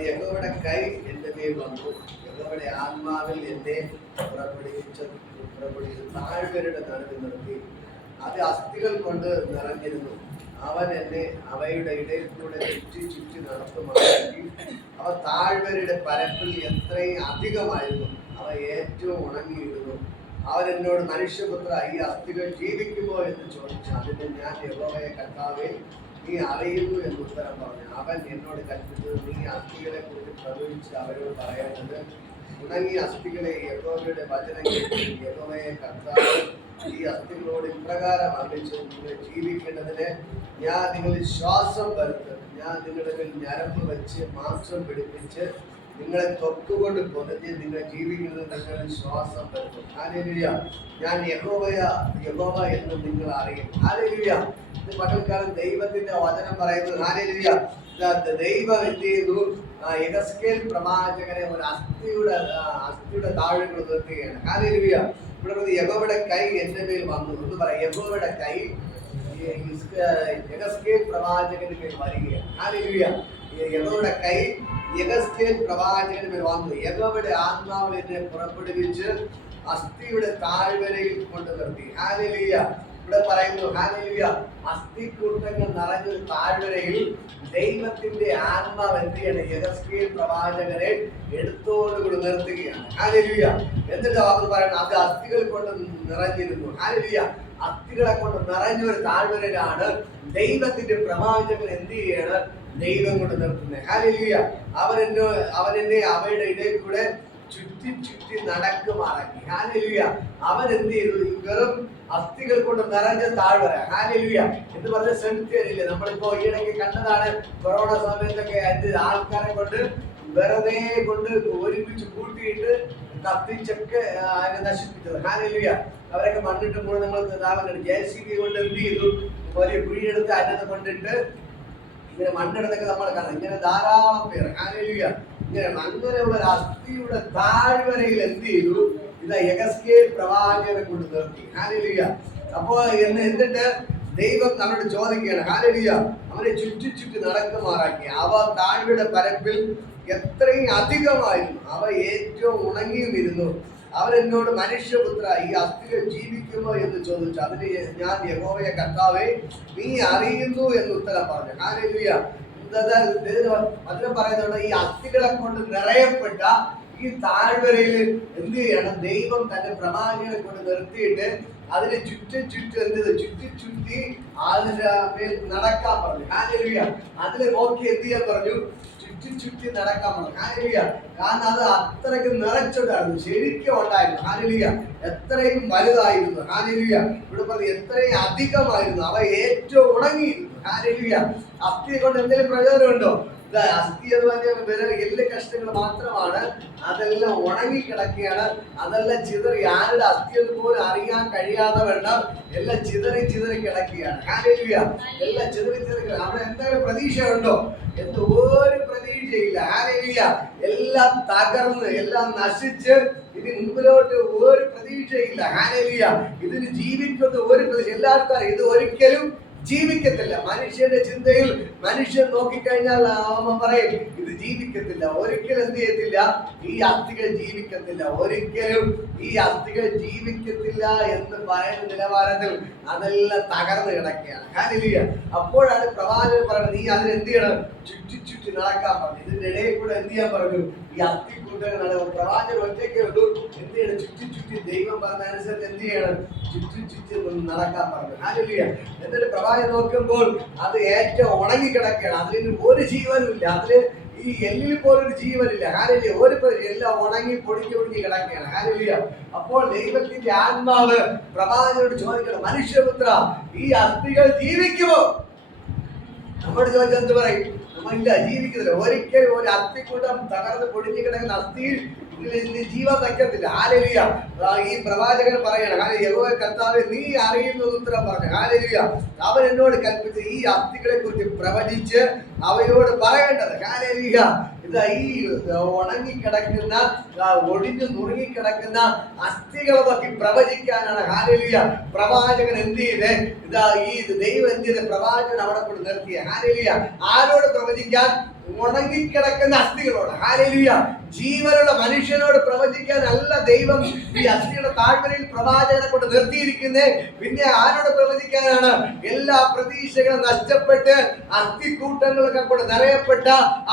അത് യഹോവയുടെ കൈ എന്റെ മേൽ വന്നു. യഹോവയുടെ ആത്മാവിൽ എന്നെ പുറപ്പെടുവിച്ച പുറപ്പെടുവിച്ച് താഴ്വരുടെ നടുവിൽ നിർത്തി. അത് അസ്ഥികൾ കൊണ്ട് നിറഞ്ഞിരുന്നു. അവൻ എന്നെ അവയുടെ ഇടയിൽ കൂടെ ചുറ്റി ചുറ്റി നടത്തുമാക്കി അവ താഴ്വരയുടെ പരപ്പിൽ എത്രയും അധികമായിരുന്നു. അവ ഏറ്റവും ഉണങ്ങിയിരുന്നു. അവൻ മനുഷ്യപുത്ര ഈ അസ്ഥികൾ ജീവിക്കുമോ? എന്ന് ചോദിച്ചു. അതിന് ഞാൻ യഹോവയെ കർത്താവേ നീ അറിയുന്നു എന്ന് ഉത്തരം പറഞ്ഞു. അവൻ എന്നോട് കൽപ്പിച്ചത് നീ അസ്ഥികളെ കുറിച്ച് പ്രവചിച്ച് അവരോട് പറയേണ്ടത് ഉണങ്ങിയ അസ്ഥികളെ യഹോവയുടെ വചനം യഹോവയെ കർത്താവ് ഈ അസ്ഥികളോട് ഇപ്രകാരം അറിയിച്ചു നിങ്ങൾ ജീവിക്കേണ്ടതിന് ഞാൻ നിങ്ങളിൽ ശ്വാസം വരുത്തും. ഞാൻ നിങ്ങളുടെ മേൽ ഞരമ്പ് വെച്ച് മാംസം പിടിപ്പിച്ച് നിങ്ങളെ തൊക്കുകൊണ്ട് പൊതിഞ്ഞ് നിങ്ങൾ ജീവിക്കുന്നത് നിങ്ങളിൽ ശ്വാസം വരുത്തും. ഹാലേലുയ ഞാൻ യഹോവയ യഹോവ എന്ന് നിങ്ങൾ അറിയും. ഇത് പകൽക്കാലം ദൈവത്തിന്റെ വചനം പറയുന്നത് ഹാലേലുയ ദൈവം എന്ത് ചെയ്തു യഗസ്കേൽ പ്രവാചകനെ ഒരു അസ്ഥിയുടെ അസ്ഥിയുടെ താഴെ നിർത്തുകയാണ്. ഹാലേലുയ ഇവിടെ യഹോവയുടെ കൈ എന്റെ മേൽ വന്നു. എന്ന് പറയാം. യഹോവയുടെ കൈ യഗസ്കേൽ പ്രവാചകന്റെ മേൽ വരികയാണ്. ഹാലേലുയ യഹോവയുടെ കൈ യഗസ്കേൽ പ്രവാചകൻ വന്നു. യഹോവയുടെ ആത്മാവിൽ എന്നെ പുറപ്പെടുവിച്ച് അസ്ഥിയുടെ താഴ്വരയിൽ കൊണ്ട് നിർത്തി. ഹാലിയ ഇവിടെ പറയുന്നു ഹാലേലുയ അസ്ഥിക്കൂട്ടങ്ങൾ നിറഞ്ഞൊരു താഴ്വരയിൽ ദൈവത്തിന്റെ ആത്മാവ് എന്ത് ചെയ്യണം യഗസ്കേൽ പ്രവാചകരെ എടുത്തോടുകൂടി നിർത്തുകയാണ്? ഹാലിയ എന്നിട്ട് അവർ പറയുന്നത് അത് അസ്ഥികൾ കൊണ്ട് നിറഞ്ഞിരുന്നു. ഹാലിയ അസ്ഥികളെ കൊണ്ട് നിറഞ്ഞ ഒരു താഴ്വരയിലാണ് ദൈവത്തിന്റെ പ്രവാചകൻ എന്ത് ചെയ്യാണ് ദൈവം കൊണ്ട് നിർത്തുന്നത് ഹാലിയ അവരെന്നെ അവരെന്നെ അവയുടെ ഇടയിൽ കൂടെ ചുറ്റി ചുറ്റി നടക്കുമാറാക്കി. ഹാലിയ അവരെന്ത് ചെയ്തു? വെറും അസ്ഥികൾ കൊണ്ട് നിറഞ്ഞ താഴ്വര ഹാലിയ എന്ന് പറഞ്ഞ ശ്രമിച്ചില്ലേ നമ്മളിപ്പോ ഈയിടയ്ക്ക് കണ്ടതാണ് കൊറോണ സമയത്തൊക്കെ എന്ത് ആൾക്കാരെ കൊണ്ട് വെറുതെ കൊണ്ട് ഒരുമിച്ച് കൂട്ടിയിട്ട് കത്തിച്ചൊക്കെ അതിനെ നശിപ്പിച്ചത്. ഹാലിയ അവരൊക്കെ മണ്ണിട്ട് മുഴുവൻ നമ്മൾ ഇതാവുന്നുണ്ട് ജെ സി ബി കൊണ്ട് എന്ത് ചെയ്തു? വലിയ കുഴിയെടുത്ത് അതിനകത്ത് കൊണ്ടിട്ട് ഇങ്ങനെ മണ്ണെടുത്തൊക്കെ നമ്മൾ കാണാം. ഇങ്ങനെ ധാരാളം പേർ ആലോചിക്കുക ഇങ്ങനെ അങ്ങനെയുള്ള അസ്ഥിയുടെ താഴ്വരയിൽ എന്ത് ചെയ്തു? ഇതാ യഗസ്കേൽ പ്രവാചകനെ കൊണ്ട് നിർത്തി. ആലോചിക്കുക അപ്പോ എന്ന് എന്നിട്ട് ദൈവം അവരോട് ചോദിക്കുകയാണ് ഹാലേലുയ അവനെ ചുറ്റി ചുറ്റി നടക്കുമാറാക്കി. അവ താഴ്വയുടെ പരപ്പിൽ എത്രയും അധികമായിരുന്നു. അവ ഏറ്റവും ഉണങ്ങിയും ഇരുന്നു അവൻ എന്നോട് മനുഷ്യപുത്ര ഈ അസ്ഥികൾ ജീവിക്കുമോ? എന്ന് ചോദിച്ചു. അതിന് ഞാൻ യഹോവയെ കർത്താവെ നീ അറിയുന്നു എന്ന് ഉത്തരം പറഞ്ഞു. ഹാലേലുയ അതിന് പറയുന്നുണ്ട് ഈ അസ്ഥികളെ കൊണ്ട് നിറയപ്പെട്ട ഈ താഴ്വരയിൽ എന്ത് ചെയ്യണം? ദൈവം തന്റെ പ്രമാണികളെ കൊണ്ട് നിർത്തിയിട്ട് അതിനെ ചുറ്റും ചുറ്റും എന്ത്? ചുറ്റി ചുറ്റി അതിന്റെ മേൽ നടക്കാൻ പറഞ്ഞു. ഹാലേലുയ അതിലെ നോക്കി എന്ത് ചെയ്യാൻ പറഞ്ഞു? ചുറ്റി ചുറ്റി നടക്കാൻ ഹാലിയ കാരണം അത് അത്രയ്ക്ക് നിറച്ചുണ്ടായിരുന്നു ശരിക്കും ഉണ്ടായിരുന്നു. ഹാലിയ എത്രയും വലുതായിരുന്നു. ഹാലിയ ഇവിടെ പറഞ്ഞു എത്രയും അധികമായിരുന്നു. അവ ഏറ്റവും ഉണങ്ങിയിരുന്നു. ഹാലിയ അസ്ഥിയെ കൊണ്ട് എന്തെങ്കിലും പ്രയോജനമുണ്ടോ? അസ്ഥി എന്ന് പറഞ്ഞ വെറും എല്ല് കഷ്ണങ്ങൾ മാത്രമാണ്. അതെല്ലാം ഉണങ്ങി കിടക്കുകയാണ് അതെല്ലാം ചിതറി ആരുടെ അസ്ഥി എന്ന് പോലും അറിയാൻ കഴിയാതെ വേണം എല്ലാം ചിതറി ചിതറി കിടക്കുകയാണ്. ഹാലേലുയ എല്ലാം ചിതറി ചിതറി അവിടെ എന്തെങ്കിലും പ്രതീക്ഷ ഉണ്ടോ എന്ന് ഒരു പ്രതീക്ഷയില്ല. ഹാലേലുയ എല്ലാം തകർന്ന് എല്ലാം നശിച്ച് ഇതിന് മുമ്പിലോട്ട് ഒരു പ്രതീക്ഷയില്ല. ഹാലേലുയ ഇതിന് ജീവിക്കുന്ന ഒരു പ്രതീക്ഷ എല്ലാവർക്കും ഇത് ഒരിക്കലും ജീവിക്കത്തില്ല. മനുഷ്യന്റെ ചിന്തയിൽ മനുഷ്യൻ നോക്കിക്കഴിഞ്ഞാൽ അവൻ പറയും ഇത് ജീവിക്കത്തില്ല. ഒരിക്കലും എന്ത് ചെയ്യത്തില്ല? ഈ അസ്ഥികൾ ജീവിക്കത്തില്ല. ഒരിക്കലും ഈ അസ്ഥികൾ ജീവിക്കത്തില്ല എന്ന് പറയുന്ന നിലവാരത്തിൽ അതെല്ലാം തകർന്നു കിടക്കുകയാണ്. കാര്യമില്ല അപ്പോഴാണ് പ്രവാചകൻ പറയുന്നത് നീ അതിന് എന്ത് ചെയ്യണം? ചുറ്റി ചുറ്റി നടക്കാൻ പറഞ്ഞു. ഇതിന്റെ ഇടയിൽ കൂടെ എന്ത് ചെയ്യാൻ പറഞ്ഞു? ഈ അസ്ഥി നടക്കും. പ്രവാചകൻ ഒറ്റയ്ക്ക് ഉള്ളൂ എന്ത് ചെയ്യണം ചുറ്റി ചുറ്റി ദൈവം പറഞ്ഞ അനുസരിച്ച് എന്ത് ചെയ്യണം ചുറ്റി ചുറ്റി നടക്കാൻ പറഞ്ഞു. എന്നിട്ട് പ്രവാചകൻ നോക്കുമ്പോൾ അത് ഏറ്റവും ഉണങ്ങി കിടക്കുകയാണ് ഒരു ജീവനും ഇല്ല. ഈ എല്ലിൽ പോലൊരു ജീവനില്ല. ആരല്ലേ ഒരു എല്ലാം ഉണങ്ങി പൊടിഞ്ഞു പൊടിഞ്ഞ് കിടക്കുകയാണ്. അപ്പോൾ ദൈവത്തിന്റെ ആത്മാവ് പ്രവാചകനോട് ചോദിക്കണം മനുഷ്യപുത്ര ഈ അസ്ഥികൾ ജീവിക്കുമോ? നമ്മുടെ ചോദിച്ചെന്ത് പറയും? നമ്മളില്ല ജീവിക്കുന്നില്ല. ഒരിക്കലും ഒരു അത്തിക്കൂട്ടം തകർന്ന് പൊടിഞ്ഞു കിടക്കുന്ന ഇതിന് ജീവൻ വയ്ക്കത്തില്ല ഹാലലിയ ഈ പ്രവാചകൻ പറയണം കാരണം യഹോവ കർത്താവ് നീ അറിയുന്ന ഉത്തരം പറഞ്ഞു. ഹാലലിയ അവൻ എന്നോട് കൽപ്പിച്ച് ഈ അസ്ഥികളെ കുറിച്ച് പ്രവചിച്ച് അവയോട് പറയേണ്ടത്. ഇതാ ഈ ഉണങ്ങി കിടക്കുന്ന ആ, ഒടിഞ്ഞു നുറുങ്ങിക്കിടക്കുന്ന അസ്ഥികളെ പറ്റി പ്രവചിക്കാനാണ്. ഹാരലിയ പ്രവാചകൻ എന്ത് ചെയ്ത്? ഇതാ ഈ ദൈവം എന്ത് ചെയ്ത്? പ്രവാചകൻ അവിടെ കൊണ്ട് നിർത്തിയ. ഹാരലിയ ആരോട് പ്രവചിക്കാൻ? ഉണങ്ങിക്കിടക്കുന്ന അസ്ഥികളോട്. ഹാലലുയ ജീവനുള്ള മനുഷ്യനോട് പ്രവചിക്കാൻ അല്ല ദൈവം ഈ അസ്ഥിയുടെ താഴ്വരയിൽ പ്രവാചകനെ കൊണ്ട് നിർത്തിയിരിക്കുന്നേ. പിന്നെ ആരോട് പ്രവചിക്കാനാണ്? എല്ലാ പ്രതീക്ഷകളും നഷ്ടപ്പെട്ട് അസ്ഥിക്കൂട്ടങ്ങളൊക്കെ കൊണ്ട് നിറയപ്പെട്ട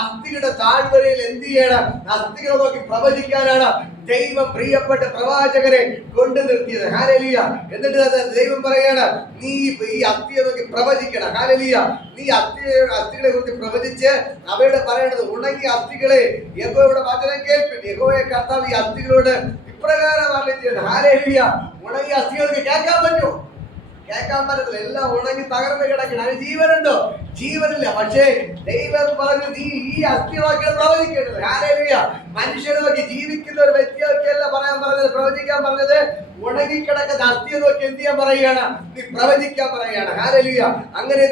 അസ്ഥിയുടെ താഴ്വരയിൽ എന്ത് ചെയ്യണം? അസ്ഥികളെ നോക്കി പ്രവചിക്കാനാണ് ദൈവം പ്രിയപ്പെട്ട പ്രവാചകരെ കൊണ്ടു നിർത്തിയത്. ഹാലലിയ. എന്നിട്ട് ദൈവം പറയാണ് നീ ഈ അസ്ഥിയെ നോക്കി പ്രവചിക്കണം. ഹാലലിയ. നീ അസ്ഥിയെ അസ്ഥികളെ കുറിച്ച് പ്രവചിച്ച് അവയുടെ പറയണത് ഉണങ്ങിയ അസ്ഥികളെ യഹോയുടെ വചനം കേൾപ്പിൻ യഹോയെ കർത്താവ് ഈ അസ്ഥികളോട് ഇപ്രകാരം അറിയിച്ചത് ഹാലലിയ ഉണങ്ങിയ അസ്ഥികൾക്ക് കേൾക്കാൻ പറ്റുമോ കേൾക്കാൻ പറ്റത്തില്ല. എല്ലാം ഉണങ്ങി തകർന്ന് കിടക്കണം. അതിന് ജീവനുണ്ടോ? ജീവനില്ല. പക്ഷേ ദൈവം പറഞ്ഞു നീ ഈ അസ്ഥികളൊക്കെ പ്രവചിക്കേണ്ടത്. ഹാലേലുയ മനുഷ്യനെ നോക്കി ജീവിക്കുന്ന ഒരു വ്യക്തിയൊക്കെയല്ല പറയാൻ പറഞ്ഞത്. പ്രവചിക്കാൻ പറഞ്ഞത് ഉണങ്ങിക്കിടക്കുന്ന അസ്ഥിയെ നോക്കി എന്ത് ചെയ്യാൻ പറയുകയാണ്? നീ പ്രവചിക്കാൻ പറയുകയാണ്. ഹാരലിയ അങ്ങനെ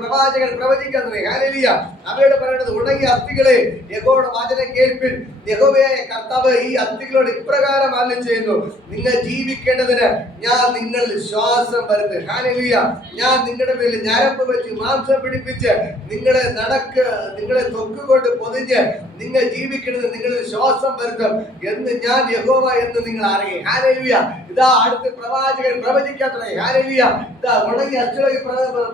പ്രവാചകൻ പ്രവചിക്കാൻ തുടങ്ങി. ഹാരലിയ അവയോട് പറയുന്നത് ഉണങ്ങിയ അസ്ഥികളെ യഹോയുടെ വാചന കേൾപ്പിൻ. യഹോവയായ കർത്താവ് ഈ അസ്ഥികളോട് ഇപ്രകാരം ആലം ചെയ്യുന്നു. നിങ്ങൾ ജീവിക്കേണ്ടതിന് ഞാൻ നിങ്ങളിൽ ശ്വാസം വരുന്നത് ഹാരലിയ ഞാൻ നിങ്ങളുടെ മേൽ ഞരമ്പ് വെച്ച് മാംസം പിടിപ്പിച്ച് നിങ്ങളെ നടക്ക് നിങ്ങളെ തൊക്കുകൊണ്ട് പൊതിഞ്ഞ് നിങ്ങൾ ജീവിക്കുന്നത് നിങ്ങളിൽ ശ്വാസം വരുത്തും എന്ന് ഞാൻ യഹോവ എന്ന് നിങ്ങൾ അറിയും. ഹാരലിയ ഇതാ അടുത്ത പ്രവാചകൻ പ്രവചിക്കാൻ തുടങ്ങി ഹാലലിയ ഇതാ ഉണങ്ങി അച്ചുളകി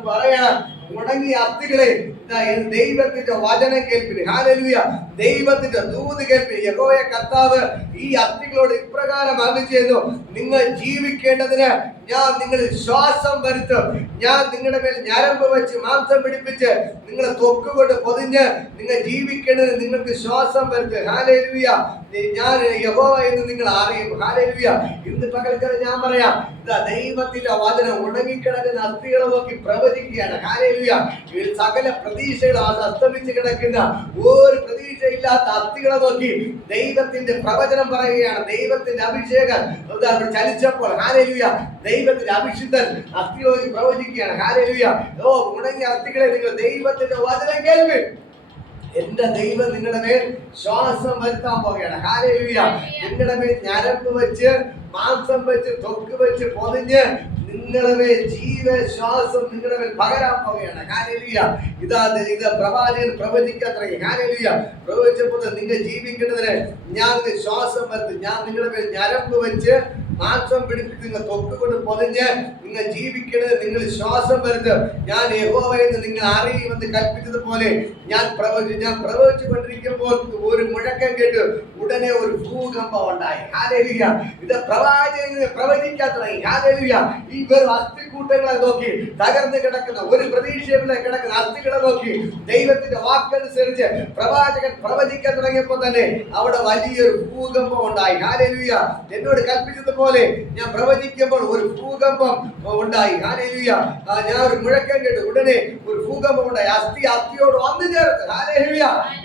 പറയണം. ഉണങ്ങി അസ്ഥികളെ ദൈവത്തിന്റെ വചനം കേൾപ്പിന് ഹാലലുയ ദൈവത്തിന്റെ ദൂത് കേൾപ്പിന് യഹോയ കർത്താവ് ഈ അസ്ഥികളോട് ഇപ്രകാരം അറിഞ്ഞു ചെയ്യുന്നു നിങ്ങൾ ജീവിക്കേണ്ടതിന് ഞാൻ നിങ്ങളിൽ ശ്വാസം വരുത്തും. ഞാൻ നിങ്ങളുടെ മേൽ ഞരമ്പ് വെച്ച് മാംസം പിടിപ്പിച്ച് നിങ്ങളെ തൊക്കുകൊണ്ട് പൊതിഞ്ഞ് നിങ്ങൾ ജീവിക്കേണ്ടതിന് നിങ്ങൾക്ക് ശ്വാസം വരുത്തും. ഹാലലുയ ഞാൻ യഹോവ എന്ന് നിങ്ങൾ അറിയും. ഹാലലുയ ഇന്ന് പകൽക്കാലം ഞാൻ പറയാം. ഇതാ ദൈവത്തിന്റെ വചനം ഉണങ്ങിക്കിടക്കുന്ന അസ്ഥികളെ നോക്കി പ്രവചിക്കുകയാണ്. ഹാലലുയ സകല പ്രതീക്ഷകൾ അസ്തമിച്ച് കിടക്കുന്ന ഒരു പ്രതീക്ഷയില്ലാത്ത അസ്ഥികളെ നോക്കി ദൈവത്തിന്റെ പ്രവചനം പറയുകയാണ്. ദൈവത്തിന്റെ അഭിഷേകം ഇതാ അവിടെ ചലിച്ചപ്പോൾ ഹാരലുയ ദൈവത്തിന്റെ അഭിഷിദ്ധൻ അസ്ഥികളെ നോക്കി പ്രവചിക്കുകയാണ്. ഹാരലുയ ഓ ഉണങ്ങിയ അസ്ഥികളെ നിങ്ങൾ ദൈവത്തിന്റെ വചനം കേൾവി എന്റെ ദൈവം നിങ്ങളുടെ മേൽ ശ്വാസം വരുത്താൻ പോവുകയാണ്. ഹാരലുയ നിങ്ങളുടെ മേൽ ഞരമ്പ് വെച്ച് മാംസം വെച്ച് തൊക്ക് വെച്ച് പൊതിഞ്ഞ് നിങ്ങളുടെ ജീവശ്വാസം നിങ്ങളുടെ മേൽ പകരാൻ പോവുകയാണ്. ഹാലേലുയ ഇതാ ഇത് പ്രവാചകൻ പ്രവചിക്കാൻ തുടങ്ങി ഹാലേലുയ പ്രവചിച്ചപ്പോൾ നിങ്ങൾ ജീവിക്കുന്നതിന് ഞാൻ ശ്വാസം വരുത്തി ഞാൻ നിങ്ങളുടെ മേൽ ഞരമ്പ് വെച്ച് മാംസം പിടിപ്പിച്ച് നിങ്ങൾ തൊക്ക് പൊതിഞ്ഞ് നിങ്ങൾ ജീവിക്കുന്നത് നിങ്ങൾ ശ്വാസം വരുത് ഞാൻ എന്ന് നിങ്ങൾ അറിയുമെന്ന് കൽപ്പിച്ചതുപോലെ ഞാൻ പ്രവചി ഞാൻ പ്രവചിച്ചു കൊണ്ടിരിക്കുമ്പോൾ ഒരു മുഴക്കം കേട്ട് ഉടനെ ഒരു ഭൂകമ്പം ഉണ്ടായി. ഹാലേലുയ ഇത് പ്രവാചകനെ പ്രവചിക്കാൻ തുടങ്ങി ഹാലേലുയ ഈ വെറും അസ്ഥിക്കൂട്ടങ്ങളെ നോക്കി തകർന്നു കിടക്കുന്ന ഒരു പ്രതീക്ഷയിലെ കിടക്കുന്ന അസ്ഥികളെ നോക്കി ദൈവത്തിന്റെ വാക്കനുസരിച്ച് പ്രവാചകൻ പ്രവചിക്കാൻ തുടങ്ങിയപ്പോൾ തന്നെ അവിടെ വലിയൊരു ഭൂകമ്പം ഉണ്ടായി. ഹാലേലുയ എന്നോട് കൽപ്പിച്ചതുപോലെ ഞാൻ പ്രവചിക്കുമ്പോൾ ഒരു ഭൂകമ്പം ഉണ്ടായി. ഞാൻ ഒരു മുഴക്കം കേട്ടു ഉടനെ ഒരു ഭൂകമ്പം ഉണ്ടായി. അസ്ഥി അസ്ഥിയോട് വന്നു ചേർത്ത്.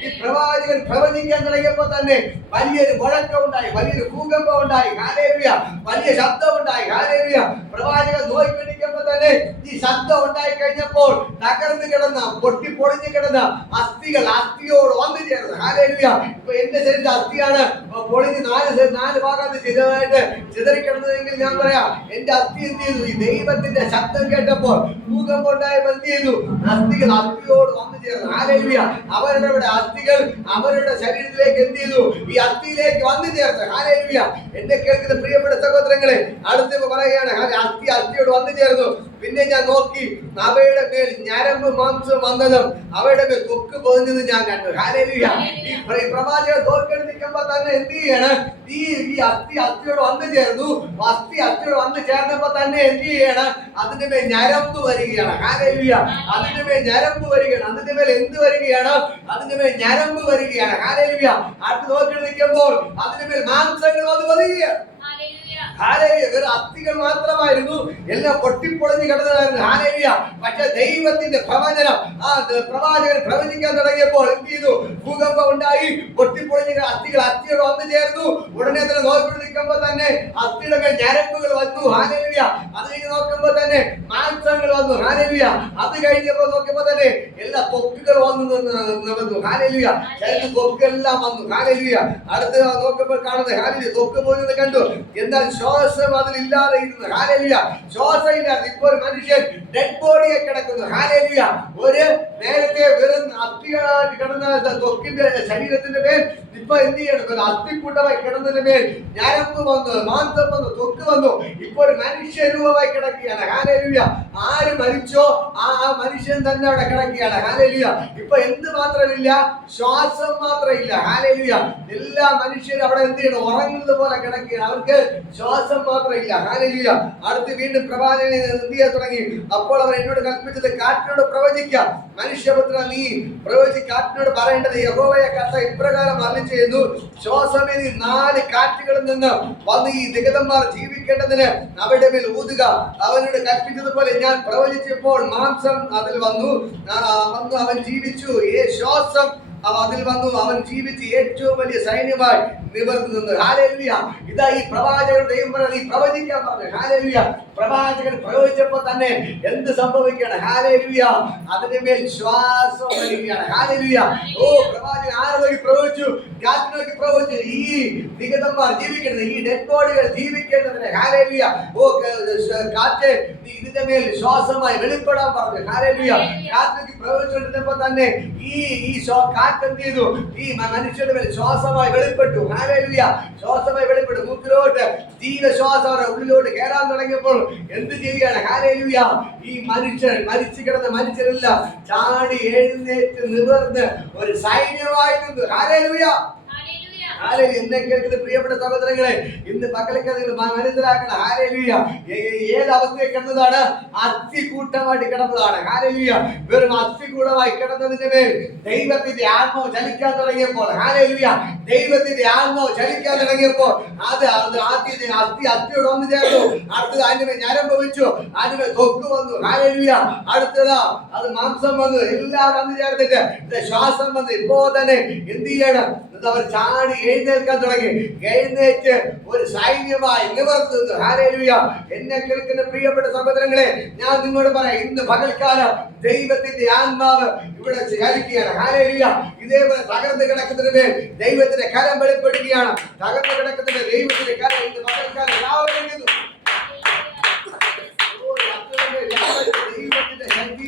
ഈ പ്രവാചകൻ പ്രവചിക്കാൻ തുടങ്ങിയപ്പോൾ തന്നെ വലിയൊരു മുഴക്കം ഉണ്ടായി. വലിയൊരു ഭൂകമ്പം ഉണ്ടായി. ഹാലേലുയ വലിയ ശബ്ദം ഉണ്ടായി. ഹാലേലുയ പ്രവാചകൻ നോയിപ്പിടിക്കുമ്പോൾ തന്നെ ഈ ശബ്ദം ഉണ്ടായി കഴിഞ്ഞപ്പോൾ തകർന്നു കിടന്ന പൊട്ടി പൊളിഞ്ഞു കിടന്ന അസ്ഥികൾ അസ്ഥിയോട് വന്നു ചേർന്ന്. ഹാലേലുയ ഇപ്പൊ എന്റെ ശരീരത്തിൽ അസ്ഥിയാണ്. പൊളിഞ്ഞ് നാല് നാല് ഭാഗത്ത് ചിതമായിട്ട് ചിതറിക്കിടന്നതെങ്കിൽ ഞാൻ പറയാം എന്റെ അസ്ഥി എന്ത് ചെയ്തു? ഈ ദൈവത്തിന്റെ ശബ്ദം കേട്ടപ്പോൾ ഭൂകമ്പം ഉണ്ടായപ്പോൾ എന്ത് ചെയ്തു? അസ്ഥികൾ അസ്ഥിയോട് വന്നു ചേർന്നു. ഹാലേലുയ അവരുടെ അസ്ഥികൾ അവരുടെ ശരീരത്തിലേക്ക് എന്ത് ചെയ്തു? ഈ അസ്ഥിയിലേക്ക് വന്നു ചേർന്നു ഹാലേലുയ എന്നെ കേൾക്കുന്ന പ്രിയപ്പെട്ട സഹോദരങ്ങളെ അടുത്ത് പറയുകയാണ് അസ്ഥി അസ്ഥിയോട് വന്നു ചേർന്നു. പിന്നെ ഞാൻ നോക്കി അവയുടെ മേൽ ഞരമ്പ് മാംസം വന്നതും അവയുടെ മേൽ തൊക്ക് പൊതിഞ്ഞത് ഞാൻ കണ്ടു. ഈ പ്ര- പ്രവാചകൻ തോൽക്കെടുത്ത് നിൽക്കുമ്പോ തന്നെ എന്ത് ചെയ്യണം? ഈ ഈ അസ്ഥി അസ്ഥിയോട് വന്നു ചേർന്നു. അസ്ഥി അസ്ഥിയോട് വന്നു ചേർന്നപ്പോ തന്നെ എന്ത് ചെയ്യണം? അതിന്റെ മേൽ ഞരമ്പ് വരികയാണ്. ഹാലേലുയ അതിന്റെ മേൽ ഞരമ്പ് വരികയാണ്. അതിന്റെ മേൽ എന്ത് വരികയാണ്? അതിന്റെ മേൽ ഞരമ്പ് വരികയാണ്. ഹാലേലുയ അടുത്ത് നോക്കി നിൽക്കുമ്പോൾ അതിന്റെ മേൽ മാംസങ്ങൾ വന്ന് വരികയാണ് അസ്ഥികൾ മാത്രമായിരുന്നു. എല്ലാം പൊട്ടിപ്പൊളിഞ്ഞ് കിടന്നതായിരുന്നു. ഹാലേലിയ. പക്ഷെ ദൈവത്തിന്റെ പ്രവചനം ആ പ്രവാചകൻ പ്രവചിക്കാൻ തുടങ്ങിയപ്പോൾ എന്ത് ചെയ്തു? ഭൂകമ്പം ഉണ്ടായി. പൊട്ടിപ്പൊളിഞ്ഞ അസ്ഥികൾ അസ്ഥികൾ വന്നു ചേർന്നു. ഉടനെ തന്നെ നോക്കി നിൽക്കുമ്പോൾ തന്നെ അസ്ഥിയുടെ ഞരമ്പുകൾ വന്നു. ഹാലേലിയ. അത് കഴിഞ്ഞ് നോക്കുമ്പോൾ തന്നെ മാംസങ്ങൾ വന്നു. ഹാലേലിയ. അത് കഴിഞ്ഞപ്പോൾ നോക്കുമ്പോൾ തന്നെ എല്ലാ തൊക്കുകൾ വന്നു വന്നു ഹാലേലിയ. കൊക്കെല്ലാം വന്നു. ഹാലേലിയ. അടുത്ത് നോക്കുമ്പോൾ കാണുന്നത് ഹാലേലിയ. തൊക്ക് പോയി കണ്ടു. എന്നാൽ ശ്വാസം അതിലില്ലാതെ ഇരുന്നു ഹാലലിയ ശ്വാസം ഇല്ലാതെ ഇപ്പോൾ മനുഷ്യൻ ഡെഡ് ബോഡിയെ കിടക്കുന്നു. ഹാലലിയ ഒരു നേരത്തെ വെറും അസ്ഥിയായിട്ട് കിടന്ന തൊക്കിന്റെ ശരീരത്തിന്റെ മേൽ ഇപ്പൊ എന്ത് ചെയ്യണം? ഒരു അസ്ഥിക്കൂട്ടമായി കിടന്നതിന്റെ മേൽ ഞരമ്പ് വന്നു മാംസം വന്നു തൊക്ക് വന്നു. ഇപ്പോൾ മനുഷ്യരൂപമായി കിടക്കുകയാണ്. ഹാലലിയ ആര് മരിച്ചോ ആ ആ മനുഷ്യൻ തന്നെ അവിടെ കിടക്കുകയാണ്. ഹാലലിയ ഇപ്പൊ എന്ത് മാത്രമില്ല ശ്വാസം മാത്രമില്ല. ഹാലലിയ എല്ലാ മനുഷ്യരും അവിടെ എന്ത് ചെയ്യണം? ഉറങ്ങുന്നത് പോലെ കിടക്കുകയാണ്. അവർക്ക് ശ്വാസം മാത്രമില്ല. ഹാലലുയ അടുത്ത് വീണ്ടും പ്രവാചകനെ എന്ത് തുടങ്ങി. അപ്പോൾ അവർ എന്നോട് കൽപ്പിച്ചത് കാറ്റിനോട് പ്രവചിക്കാം. മനുഷ്യപുത്ര നീ പ്രവചി കാറ്റിനോട് പറയേണ്ടത് യഹോവയ കഥ ഇപ്രകാരം അറിഞ്ഞു ചെയ്യുന്നു. നീ നാല് കാറ്റുകളിൽ നിന്ന് വന്ന് ഈ ദിഗതന്മാർ ജീവിക്കേണ്ടതിന് അവരുടെ മേൽ ഊതുക. അവനോട് കൽപ്പിച്ചതുപോലെ ഞാൻ പ്രവചിച്ചപ്പോൾ മാംസം അതിൽ വന്നു. വന്നു അവൻ ജീവിച്ചു. ഏ ശ്വാസം അവ അതിൽ വന്നു. അവൻ ജീവിച്ച് ഏറ്റവും വലിയ സൈന്യമായി നിവർന്നു നിന്നു ഇതാ ഈ പ്രവാചകൻ ദൈവം പ്രവചിക്കാൻ പറഞ്ഞു. ഹാലേലുയ. പ്രവാചകൻ പ്രവചിച്ചപ്പോൾ തന്നെ എന്ത് സംഭവിക്കുകയാണ്? ഹാലേലുയ. അതിന്റെ മേൽ ശ്വാസം വരികയാണ് ഹാലേലുയ. ഓ പ്രവാചകൻ ആരോഗ്യ പ്രവചിച്ചു? കാറ്റിനെ പ്രവചിച്ചു. ഈ നിഗതന്മാർ ജീവിക്കേണ്ടത് ഈ ഡെഡ് ബോഡികൾ ജീവിക്കേണ്ടതിന്. ഹാലേലുയ. ഓ കാറ്റ് ഇതിന്റെ മേൽ ശ്വാസമായി വെളിപ്പെടാൻ പറഞ്ഞു. ഹാലേലുയ. കാറ്റിലേക്ക് പ്രവചിച്ചുകൊണ്ടിരുന്നപ്പോ തന്നെ ഈ ഈ കാറ്റ് എന്ത് ചെയ്തു? ഈ മനുഷ്യരുടെ മേൽ ശ്വാസമായി വെളിപ്പെട്ടു. ഹാലേലുയ ശ്വാസമായി വെളിപ്പെട്ടു മൂക്കിലോട്ട് ജീവശ്വാസം അവരുടെ ഉള്ളിലോട്ട് കയറാൻ തുടങ്ങിയപ്പോൾ എന്ത് ചെയ്യുകയാണ് ഹാലേലുയ ഈ മനുഷ്യൻ മരിച്ചു കിടന്ന മനുഷ്യരെല്ലാം ചാടി എഴുന്നേറ്റ് നിവർന്ന് ഒരു സൈന്യമായി നിന്നു. ഹാലേലൂയ. എന്നെ കേൾക്കുന്ന പ്രിയപ്പെട്ട സഹോദരങ്ങളെ ഇന്ന് പകലൊക്കെ നിങ്ങൾ മനസ്സിലാക്കണം ഹാലേലുയ ഏത് അവസ്ഥയെ കിടന്നതാണ്? അസ്ഥികൂട്ടമായിട്ട് കിടന്നതാണ്. ഹാലേലുയ വെറും അസ്ഥികൂടമായി കിടന്നതിന്റെ മേൽ ദൈവത്തിന്റെ ആത്മാവ് ചലിക്കാൻ തുടങ്ങിയപ്പോൾ ഹാലേലുയ ദൈവത്തിന്റെ ആത്മാവ് ചലിക്കാൻ തുടങ്ങിയപ്പോൾ അത് ആദ്യം അസ്ഥി അസ്ഥിയോട് വന്നു ചേർന്നു. അടുത്തത് അതിന്റെ ഞരമ്പ് വെച്ചു അതിന്റെ തൊക്ക് വന്നു. ഹാലേലുയ അടുത്തത് അത് മാംസം വന്നു. എല്ലാം വന്നു ചേർന്നിട്ട് ശ്വാസം വന്നു. ഇപ്പോ തന്നെ എന്ത് ചെയ്യണം? അവർ ചാടി എഴുന്നേൽക്കാൻ തുടങ്ങി. എഴുന്നേറ്റ് ഒരു സൈന്യമായി നിവർന്നു ഹാലേലുയ എന്നെ കേൾക്കുന്ന പ്രിയപ്പെട്ട സഹോദരങ്ങളെ ഞാൻ നിങ്ങളോട് പറയാം ഇന്ന് പകൽക്കാലം ദൈവത്തിന്റെ ആത്മാവ് ഇവിടെ ചലിക്കുകയാണ്. ഹാലേലുയ ഇതേപോലെ തകർന്നു കിടക്കുന്നതിന് മേൽ ദൈവത്തിന്റെ കരം വെളിപ്പെടുകയാണ്. തകർന്നു കിടക്കുന്നതിന് ദൈവത്തിന്റെ കരം ഇന്ന് പകൽക്കാലം രാവിലെ ദൈവത്തിന്റെ ശക്തി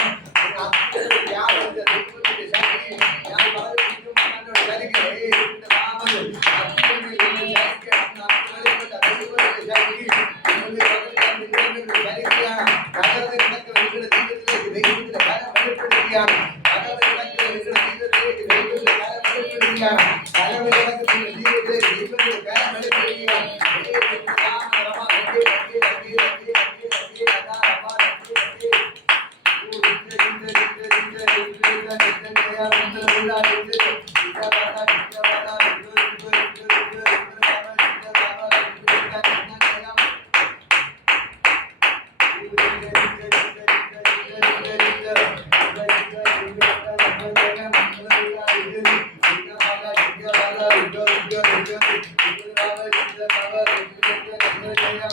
ഞാൻ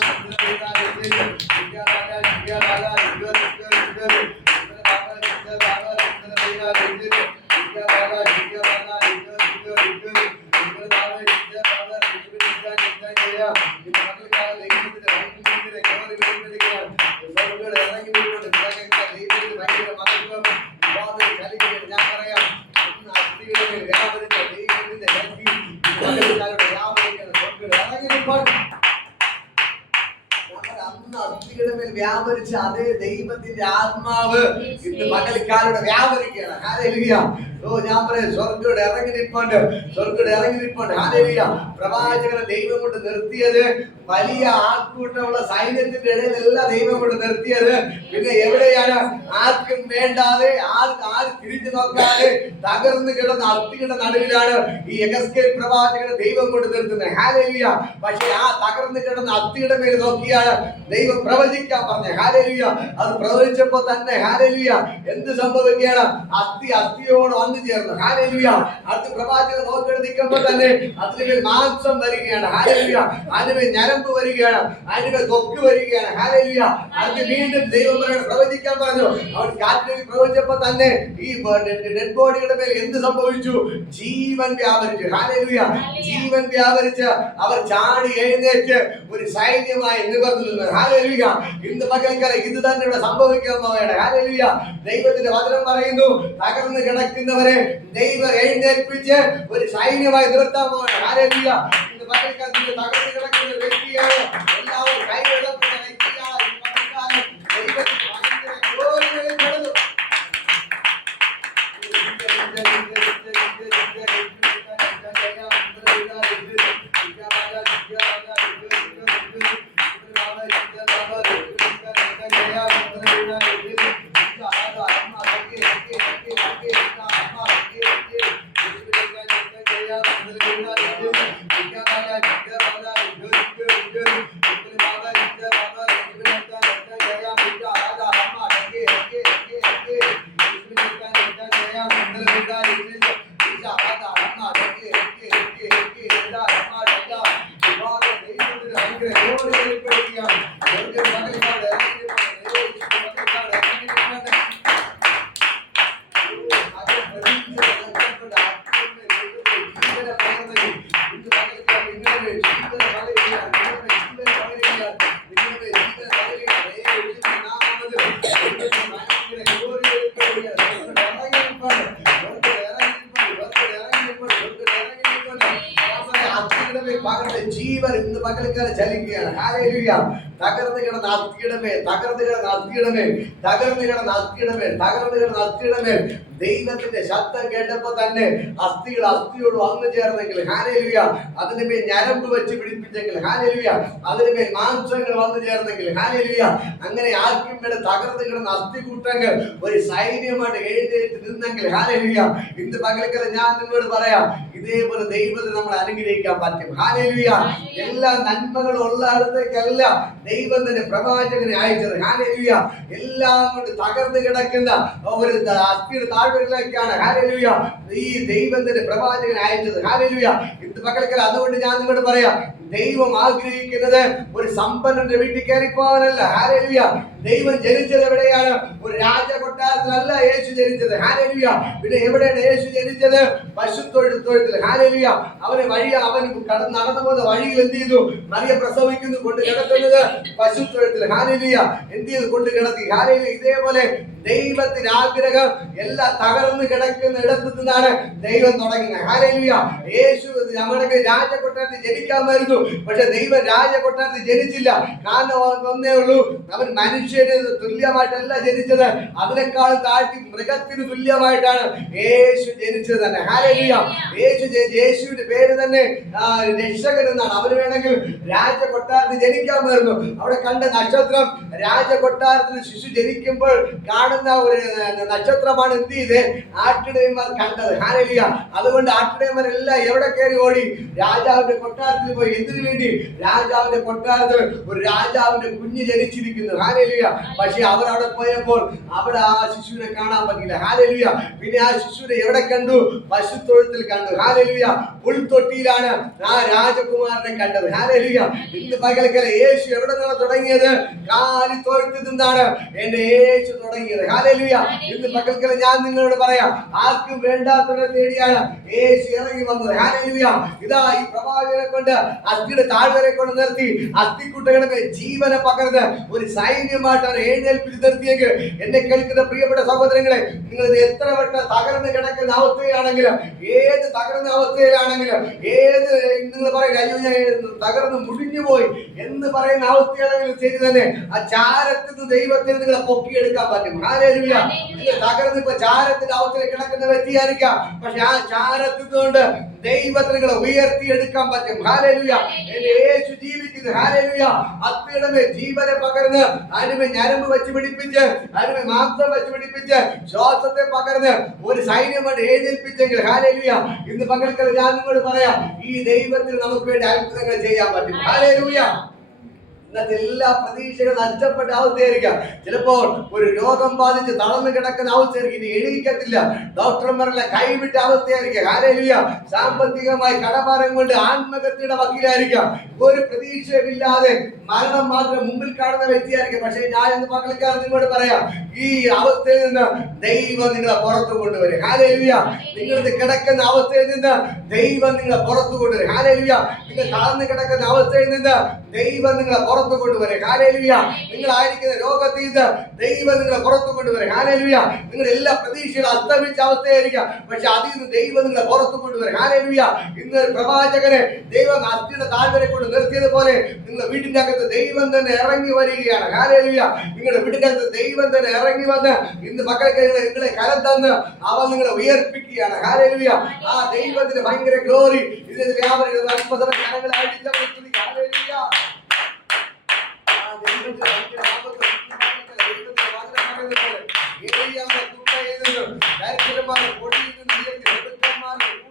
വ്യാപരിച്ച അതേ ദൈവത്തിന്റെ ആത്മാവ് ഇന്ന് പകൽക്കാരുടെ വ്യാപരിക്കുകയാണ്. ഹാലേലുയ ഓ ഞാൻ പറയാം സ്വർഗയുടെ ഇറങ്ങി നിൽപ്പുണ്ട്. സ്വർഗയുടെ ഇറങ്ങി നിൽപ്പുണ്ട്. ഹാലേലുയ പ്രവാചകനെ ദൈവം കൊണ്ട് നിർത്തിയത് വലിയ ആൾക്കൂട്ടമുള്ള സൈന്യത്തിന്റെ ഇടയിലല്ല ദൈവം കൊണ്ട് നിർത്തിയത്. പിന്നെ എവിടെയാണ്? ആർക്കും വേണ്ടാതെ ആർക്ക് ആര് തിരിഞ്ഞു നോക്കാതെ തകർന്നു കിടന്ന അസ്ഥിയുടെ നടുവിലാണ് ഈ എഗസ്കേൽ പ്രവാചകനെ ദൈവം കൊണ്ട് നിർത്തുന്നത്. ഹാലേലിയ പക്ഷെ ആ തകർന്നു കിടന്ന അസ്ഥിയുടെ മേൽ നോക്കിയാണ് ദൈവം പ്രവചിക്കാൻ പറഞ്ഞത്. ഹാലേലിയ അത് പ്രവചിച്ചപ്പോ തന്നെ ഹാലേലിയ എന്ത് സംഭവിക്കുകയാണ്? അസ്ഥി അസ്ഥിയോട് വന്നു ചേർന്നു. ഹാലേലിയ അടുത്ത് പ്രവാചകൻ നിൽക്കുമ്പോ തന്നെ അതിന് മാംസം വരികയാണ്. ഹാലേലിയ അതിനുമേൽ ഞരമ്പ് വരികയാണ്. അതിനുമേൽ തൊക്ക് വരികയാണ്. ഹാലിയ അത് വീണ്ടും ദൈവം പ്രവചിക്കാൻ പറഞ്ഞു. അവൻ കാറ്റിൽ പ്രവചിച്ചപ്പോ തന്നെ ഈ ഡെഡ് ബോഡിയുടെ മേൽ എന്ത് സംഭവിച്ചു? ജീവൻ വ്യാപരിച്ചു. ഹാലിയ ജീവൻ വ്യാപരിച്ച് അവർ ചാടി എഴുന്നേറ്റ് ഒരു സൈന്യമായി നിവർന്നു നിന്ന്. ഹാലിയ ഇന്ന് പകൽക്കാലം ഇത് തന്നെ ഇവിടെ സംഭവിക്കാൻ പോവുകയാണ്. ഹാലിയ ദൈവത്തിന്റെ വചനം പറയുന്നു തകർന്നു കിടക്കുന്നവരെ ദൈവം എഴുന്നേൽപ്പിച്ച് ഒരു സൈന്യമായി നിവർത്താൻ പോവുകയാണ്. ഹാലേലുയ ഇന്ന് പകൽക്കാലത്ത് തകർന്നു കിടക്കുന്ന ഒരു ഹാലേലുയ തകർന്നു കിടന്ന അസ്ഥിയുടെ മേൽ തകർന്നു കിടന്ന അസ്ഥിയുടെ മേൽ തകർന്നു കിടന്ന തകർന്നു ദൈവത്തിന്റെ ശബ്ദം കേട്ടപ്പോ തന്നെ അസ്ഥികൾ അസ്ഥിയോട് വന്നു ചേർന്നെങ്കിൽ ഹാലേലുയ അതിന് മേൽ ഞരമ്പ് വെച്ച് പിടിപ്പിച്ചെങ്കിൽ ഹാലേലുയ അതിന് മേൽ മാംസങ്ങൾ വന്നു ചേർന്നെങ്കിൽ ഹാലേലുയ അങ്ങനെ ആർക്കും വേണ്ട തകർന്നു കിടന്ന അസ്ഥി കൂട്ടങ്ങൾ ഒരു സൈന്യമായിട്ട് എഴുന്നേറ്റ് നിന്നെങ്കിൽ ഹാലേലുയ ഇന്ന് പകൽക്കല ഞാൻ നിങ്ങളോട് പറയാം ഇതേപോലെ ദൈവത്തെ നമ്മൾ അനുഗ്രഹിക്കാൻ പറ്റും. ഹാലേലുയ എല്ലാ നന്മകളും ഉള്ള അടുത്തേക്കല്ല ദൈവം തന്നെ പ്രവാചകനെ അയച്ചത്. ഹാലേലുയ എല്ലാം കൊണ്ട് തകർന്നു കിടക്കുന്ന ഒരു അസ്ഥിയുടെ അസ്ഥിയുടെ താഴ്വരയിലേക്കാണ് ഹാലലൂയ ഈ ദൈവത്തിന്റെ പ്രവാചകൻ അയച്ചത്. ഹാലലൂയ ഇത് മക്കൾക്കല്ല അതുകൊണ്ട് ഞാൻ നിങ്ങളോട് പറയാം. ദൈവം ആഗ്രഹിക്കുന്നത് ഒരു സമ്പന്നന്റെ വീട്ടിൽ കയറി പോകാനല്ല ഹാരലിയ ദൈവം ജനിച്ചത് എവിടെയാണ്? ഒരു രാജകൊട്ടാരത്തിലല്ല യേശു ജനിച്ചത്. ഹാരലിയ പിന്നെ എവിടെയാണ് യേശു ജനിച്ചത്? പശു തൊഴുത്തിൽ ഹാരലിയ അവന് വഴി അവൻ കടന്ന് നടന്നു പോകുന്ന വഴിയിൽ എന്ത് ചെയ്തു? മറിയ പ്രസവിക്കുന്നു കൊണ്ട് കിടക്കുന്നത് പശു തൊഴുത്തിൽ ഹാരലിയ എന്ത് ചെയ്തു? കൊണ്ട് കിടത്തി. ഹാരലിയ ഇതേപോലെ ദൈവത്തിന് ആഗ്രഹം എല്ലാം തകർന്ന് കിടക്കുന്ന ഇടത്തു നിന്നാണ് ദൈവം തുടങ്ങുന്നത്. ഹാരലിയ യേശു നമ്മുടെ രാജകൊട്ടാരത്തിൽ ജനിക്കാമായിരുന്നു പക്ഷെ ദൈവ രാജ കൊട്ടാരത്തിൽ ജനിച്ചില്ല. കാരണം ഒന്നേ ഉള്ളൂ. അവൻ മനുഷ്യന് തുല്യമായിട്ടല്ല ജനിച്ചത്. അതിനേക്കാൾ താഴ്ത്തി മൃഗത്തിന് തുല്യമായിട്ടാണ് യേശു ജനിച്ചത് തന്നെ. ഹാലേലുയ യേശു യേശുവിന്റെ പേര് തന്നെ രക്ഷകൻ എന്നാണ്. അവന് വേണമെങ്കിൽ ജനിക്കാൻ വേണം അവിടെ കണ്ട നക്ഷത്രം രാജ കൊട്ടാരത്തിൽ ശിശു ജനിക്കുമ്പോൾ കാണുന്ന ഒരു നക്ഷത്രമാണ് എന്ത് ചെയ്ത്? ആട്ടിടയന്മാർ കണ്ടത്. ഹാലേലിയ അതുകൊണ്ട് ആട്ടിടയന്മാരെല്ലാം എവിടെ കയറി ഓടി? രാജാവിന്റെ കൊട്ടാരത്തിൽ പോയി. എന്തിനു വേണ്ടി രാജാവിന്റെ കൊട്ടാരത്തിൽ ഒരു രാജാവിന്റെ കുഞ്ഞ് ജനിച്ചിരിക്കുന്നു. ഹാലേലിയ പക്ഷെ അവർ അവിടെ പോയപ്പോൾ അവിടെ ആ ശിശുവിനെ കാണാൻ പറ്റില്ല ഹാലലുയ പിന്നെ ആ ശിശുവിനെ എവിടെ കണ്ടു? പശുത്തൊഴുത്തിൽ കണ്ടു. ഹാലലുയ പുൽത്തൊട്ടിയിലാണ് ആ രാജകുമാരനെ കണ്ടത്. ഹാലലുയ ഇന്ന് പകൽക്കല യേശു എവിടെ നിന്നാണ് തുടങ്ങിയത്? കാലി തൊഴുത്തിൽ നിന്നാണ് എന്റെ യേശു തുടങ്ങിയത്. ഹാലലുയ ഇന്ന് പകൽക്കല ഞാൻ നിങ്ങളോട് പറയാം. ആർക്കും വേണ്ടാത്തവരെ തേടിയാണ് യേശു ഇറങ്ങി വന്നത്. ഹാലലുയ ഇതാ ഈ പ്രവാചകനെ കൊണ്ട് അസ്ഥിയുടെ താഴ്വരെ കൊണ്ട് നിർത്തി അസ്ഥിക്കുട്ടകളുടെ ജീവനെ പകർന്ന് ഒരു സൈന്യമായിട്ട് അവരെ എഴുന്നേൽപ്പിച്ച് നിർത്തിയെങ്കിൽ എന്നെ കേൾക്കുന്ന പ്രിയപ്പെട്ട സഹോദരങ്ങളെ നിങ്ങൾ ഇത് എത്ര വട്ടം തകർന്ന് കിടക്കുന്ന അവസ്ഥയാണെങ്കിലും ഏത് തകർന്ന അവസ്ഥയിലാണെങ്കിലും ഏത് നിങ്ങൾ പറയുന്നത് അയ്യോ ഞാൻ തകർന്ന് മുടിഞ്ഞു പോയി എന്ന് പറയുന്ന അവസ്ഥയാണെങ്കിലും ശരി തന്നെ. ആ ചാരത്തിൽ നിന്ന് ദൈവത്തിന് നിങ്ങളെ പൊക്കിയെടുക്കാൻ പറ്റും നിങ്ങൾ തകർന്ന് ഇപ്പൊ ചാരത്തിന്റെ അവസ്ഥയിൽ കിടക്കുന്ന വ്യക്തിയായിരിക്കാം പക്ഷെ ആ ചാരത്തിൽ നിന്നുകൊണ്ട് ദൈവത്തിന് ഉയർത്തി എടുക്കാൻ പറ്റും. ഹാലേലുയ യേശു ജീവിക്കുന്നത് ഹാലേലുയ അത്തിയുടെ മേൽ ജീവനെ പകർന്ന് അതിനുമേ ഞരമ്പ് വെച്ച് പിടിപ്പിച്ച് അതിനുമേ മാംസം വെച്ച് പിടിപ്പിച്ച് ശ്വാസത്തെ പകർന്ന് ഒരു സൈന്യമാണ് എഴുന്നേൽപ്പിച്ചെങ്കിൽ ഹാലേലുയ ഇന്ന് പകൽക്കൽ ഞാൻ നിങ്ങളോട് പറയാം ഈ ദൈവത്തിൽ നമുക്ക് വേണ്ടി അത്ഭുതങ്ങൾ ചെയ്യാൻ പറ്റും. ഹാലേലുയ ഇന്നത്തെ എല്ലാ പ്രതീക്ഷകളും നഷ്ടപ്പെട്ട അവസ്ഥയായിരിക്കാം ചിലപ്പോൾ ഒരു രോഗം ബാധിച്ച് തളർന്നു കിടക്കുന്ന അവസ്ഥയായിരിക്കും ഇനി എഴുതിക്കത്തില്ല ഡോക്ടർമാരുടെ കൈവിട്ട അവസ്ഥയായിരിക്കാം ഹാലേലുയ സാമ്പത്തികമായി കടഭാരം കൊണ്ട് ആത്മഹത്യയുടെ വക്കീലായിരിക്കാം. ഒരു പ്രതീക്ഷയുമില്ലാതെ മരണം മാത്രം മുമ്പിൽ കാണുന്ന വ്യക്തിയായിരിക്കും. പക്ഷേ ഞാൻ എന്ന് മക്കളിക്കാരൻ നിങ്ങളോട് പറയാം ഈ അവസ്ഥയിൽ നിന്ന് ദൈവം നിങ്ങളെ പുറത്തു കൊണ്ടുവരും. ഹാലേലിയ നിങ്ങൾ കിടക്കുന്ന അവസ്ഥയിൽ നിന്ന് ദൈവം നിങ്ങളെ പുറത്തു കൊണ്ടുവരും. ഹാലേലിയ നിങ്ങൾ താഴ്ന്നു കിടക്കുന്ന അവസ്ഥയിൽ നിന്ന് ദൈവം നിങ്ങളെ പുറത്തു കൊണ്ടുവരും കാലേലുവിയ നിങ്ങളായിരിക്കുന്ന രോഗത്തിൽ നിന്ന് ദൈവം നിങ്ങളെ പുറത്തു കൊണ്ടുവരെ കാലേലുവിയ നിങ്ങളുടെ എല്ലാ പ്രതീക്ഷകളും അസ്തമിച്ച അവസ്ഥയായിരിക്കാം. പക്ഷെ അതിൽ നിന്ന് ദൈവം നിങ്ങളെ പുറത്തു വരെ കാലേലുവിയ ഇന്ന് പ്രവാചകനെ ദൈവം അസ്ഥിയുടെ താഴ്വരെ കൊണ്ട് നിർത്തിയത് പോലെ നിങ്ങളുടെ വീടിന്റെ അകത്ത് ദൈവം തന്നെ ഇറങ്ങി വരികയാണ്. കാലേലുവിയ നിങ്ങളുടെ വീടിന്റെ അകത്ത് ദൈവം തന്നെ ഇറങ്ങി വന്ന് ഇന്ന് മക്കൾക്ക് നിങ്ങളെ നിങ്ങളെ കരം തന്ന് അവൻ നിങ്ങളെ ഉയർപ്പിക്കുകയാണ്. ഹാലേലുയ ആ ദൈവത്തിന് ഭയങ്കര ഗ്ലോറി. ഇതിന് വ്യാപാരം അത്ഭുതം കരങ്ങളെ അടിച്ചമർത്തുന്നു ഹാലേലുയ ആ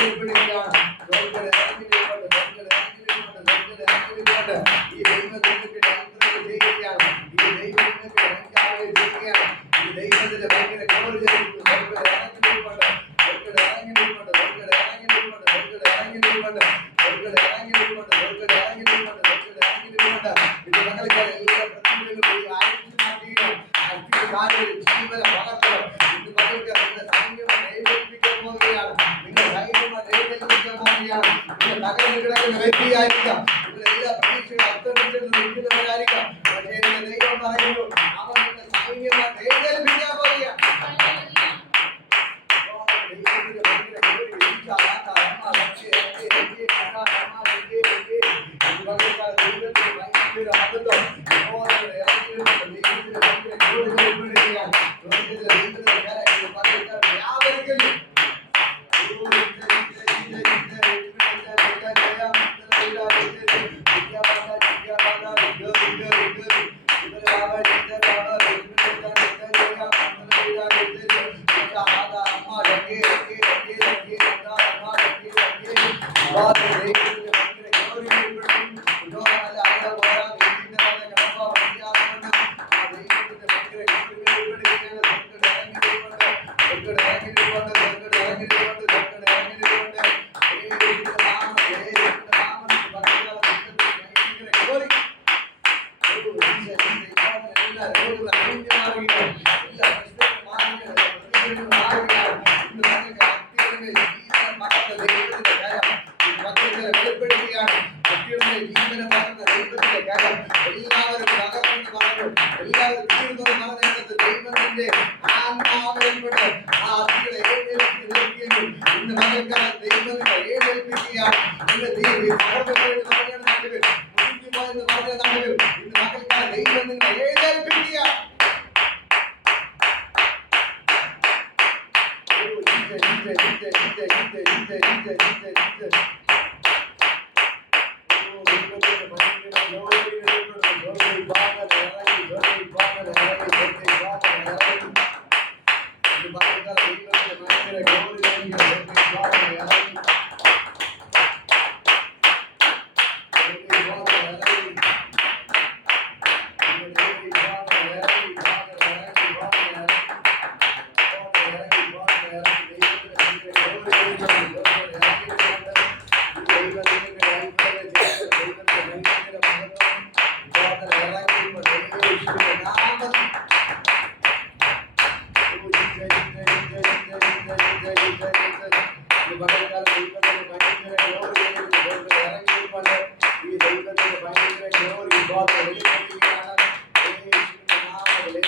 ഈ ദൈവത്തിന്റെ വെളിപ്പെടുത്തുകയാണ് കുട്ടികളുടെ ജീവനെ പകർന്ന ദൈവത്തിന്റെ കരം എല്ലാവരും തകർന്നു പറഞ്ഞു എല്ലാവരും തീർന്നു പറഞ്ഞത് ദൈവത്തിന്റെ ആത്മാവിനെ കൊണ്ട് ആ അസ്ഥികളെ എഴുന്നേൽപ്പിച്ച് നിർത്തിയെങ്കിൽ ഇന്ന് മകൾക്കാലം ദൈവങ്ങളെ എഴുന്നേൽപ്പിക്കുകയാണ് ഇന്ന് ദൈവം പറഞ്ഞ നാടുകൾ മുടിഞ്ഞു പോയെന്ന് പറഞ്ഞ നാടുകൾ ഇന്ന് മകൾക്കാലം ദൈവം നിങ്ങളെ എഴുന്നേൽപ്പിക്കുകയാണ് ഈ ദൈവത്തിന്റെ ഭയങ്കര ഗ്ലോറി ഗോഡ് വെളിപ്പെടുത്തുകയാണ് യേശുവിന്റെ നാമത്തിൽ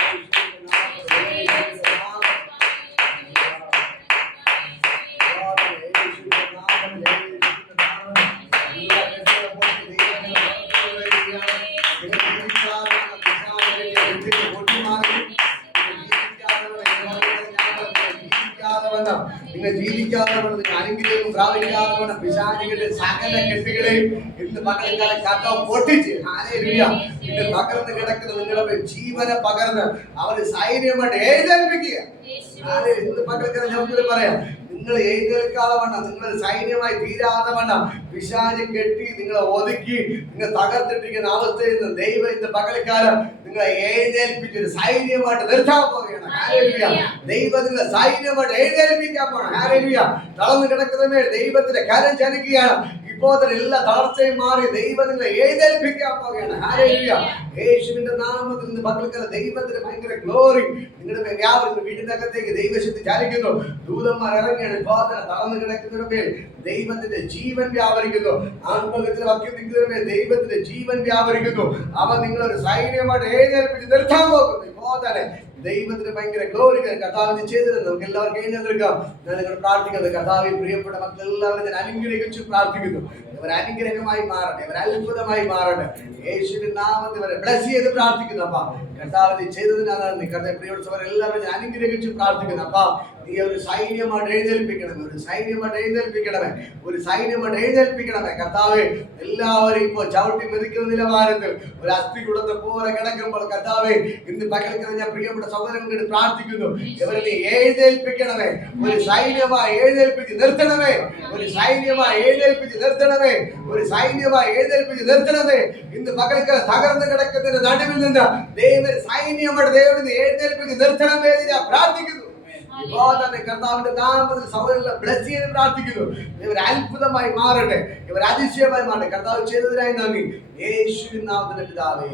യേശുവിന്റെ നാമത്തിൽ യേശുവിന്റെ നാമത്തിൽ നിങ്ങൾ ജീവിക്കാതെ നിങ്ങൾ അനുഗ്രഹവും പ്രാപിക്കാതെ പിശാചികളുടെ സകല കെട്ടുകളെയും ഇന്ന് പകൽക്കാലം കഥ പൊട്ടിച്ച്. പിന്നെ തകർന്ന് കിടക്കുന്ന നിങ്ങളുടെ ജീവനെ പകർന്ന് അവർ സൈന്യമായിട്ട്. ഇന്ന് ഒന്നുകൂടി പറയാം നിങ്ങൾ എഴുന്നേൽക്കാതെ വണ്ണം നിങ്ങൾ സൈന്യമായി തീരാതെ വണ്ണം പിശാചി കെട്ടി നിങ്ങളെ ഒതുക്കി നിങ്ങൾ തകർത്തിട്ടിരിക്കുന്ന അവസ്ഥയിൽ നിന്ന് ദൈവം ഇന്ന് പകൽക്കാലം നിങ്ങളെ എഴുന്നേൽപ്പിച്ച് ഒരു സൈന്യമായിട്ട് നിർത്താൻ പോവുകയാണ്. ദൈവത്തിന്റെ സൈന്യമായിട്ട് എഴുന്നേൽപ്പിക്കാൻ പോകണം തളർന്നു കിടക്കുന്ന മേൽ ദൈവത്തിന്റെ കരം ചലിക്കുകയാണ്. തന്നെ എല്ലാ തളർച്ചയും മാറി ദൈവത്തിനെ പോവുകയാണ്. ഹാലേലുയ യേശുവിന്റെ നാമത്തിൽ നിന്ന് പകൽക്കാലം ദൈവത്തിന്റെ ഭയങ്കര ഗ്ലോറി നിങ്ങളുടെ വ്യാപനം വീടിന്റെ അകത്തേക്ക് ദൈവശക്തി ചാലിക്കുന്നു. ദൂതന്മാർ ഇറങ്ങിയാണ്. തന്നെ തളർന്നു കിടക്കുന്നതിന് മേൽ ദൈവത്തിന്റെ ജീവൻ വ്യാപരിക്കുന്നു. ആൺമുഖത്തിൽ വക്കി നിൽക്കുന്നതിന് മേൽ ദൈവത്തിന്റെ ജീവൻ വ്യാപരിക്കുന്നു. അവ നിങ്ങളൊരു സൈന്യമായിട്ട് എഴുന്നേൽപ്പിച്ച് നിർത്താൻ പോകുന്നു. തന്നെ ദൈവത്തിന് ഭയങ്കര ഗ്ലോറി കർത്താവിന് ചെയ്തത് നമുക്ക് എല്ലാവർക്കും എഴുന്നേൽക്കാം ഞാൻ നിങ്ങൾ പ്രാർത്ഥിക്കുന്നത് കർത്താവിൽ പ്രിയപ്പെട്ട മക്കൾ എല്ലാവരും ഞാൻ അനുഗ്രഹിച്ചു പ്രാർത്ഥിക്കുന്നു. ഇവർ അനുഗ്രഹമായി മാറട്ടെ. ഇവർ അത്ഭുതമായി മാറട്ടെ. യേശുവിൻ നാമത്തിൽ ഇവരെ ബ്ലസ് ചെയ്ത് പ്രാർത്ഥിക്കുന്നു അപ്പ. കർത്താവിന് ചെയ്തതിനാണ് കർത്താവ് പ്രിയപ്പെട്ടവർ എല്ലാവരും ഞാൻ അനുഗ്രഹിച്ചു പ്രാർത്ഥിക്കുന്നു അപ്പ. നീ ഒരു സൈന്യമായിട്ട് എഴുന്നേൽപ്പിക്കണമേ ഒരു സൈന്യമായിട്ട് എഴുന്നേൽപ്പിക്കണമേ ഒരു സൈന്യമായിട്ട് എഴുന്നേൽപ്പിക്കണമേ. കർത്താവ് എല്ലാവരും ഇപ്പോൾ ചവിട്ടി മെതിക്കുന്ന നിലവാരത്തിൽ ഒരു അസ്ഥി കൂടത്തെ പോലെ കിടക്കുമ്പോൾ കർത്താവ് ഇന്ന് പകൽക്കുന്ന ഞാൻ പ്രിയപ്പെട്ട സഹോദരങ്ങളോട് പ്രാർത്ഥിക്കുന്നു. ഇവരെ നീ എഴുന്നേൽപ്പിക്കണമേ ഒരു സൈന്യമായി എഴുന്നേൽപ്പിച്ച് നിർത്തണമേ ഒരു സൈന്യമായി എഴുന്നേൽപ്പിച്ച് നിർത്തണമേ ഒരു സൈന്യമായി എഴുന്നേൽപ്പിച്ച് നിർത്തണമേ. ഇന്ന് പകൽക്ക് തകർന്നു കിടക്കുന്നതിന്റെ നടുവിൽ നിന്ന് ദൈവ സൈന്യമായിട്ട് ദൈവം എഴുന്നേൽപ്പിച്ച് നിർത്തണമേ ഞാൻ പ്രാർത്ഥിക്കുന്നു. പ്രാർത്ഥിക്കുന്നു. ഇവർ അത്ഭുതമായി മാറട്ടെ. ഇവർ അതിശയമായി മാറട്ടെ. കർത്താവ് ചെയ്തതിനായി നന്ദി. യേശുവിൻ നാമത്തിന്റെ പിതാവേ.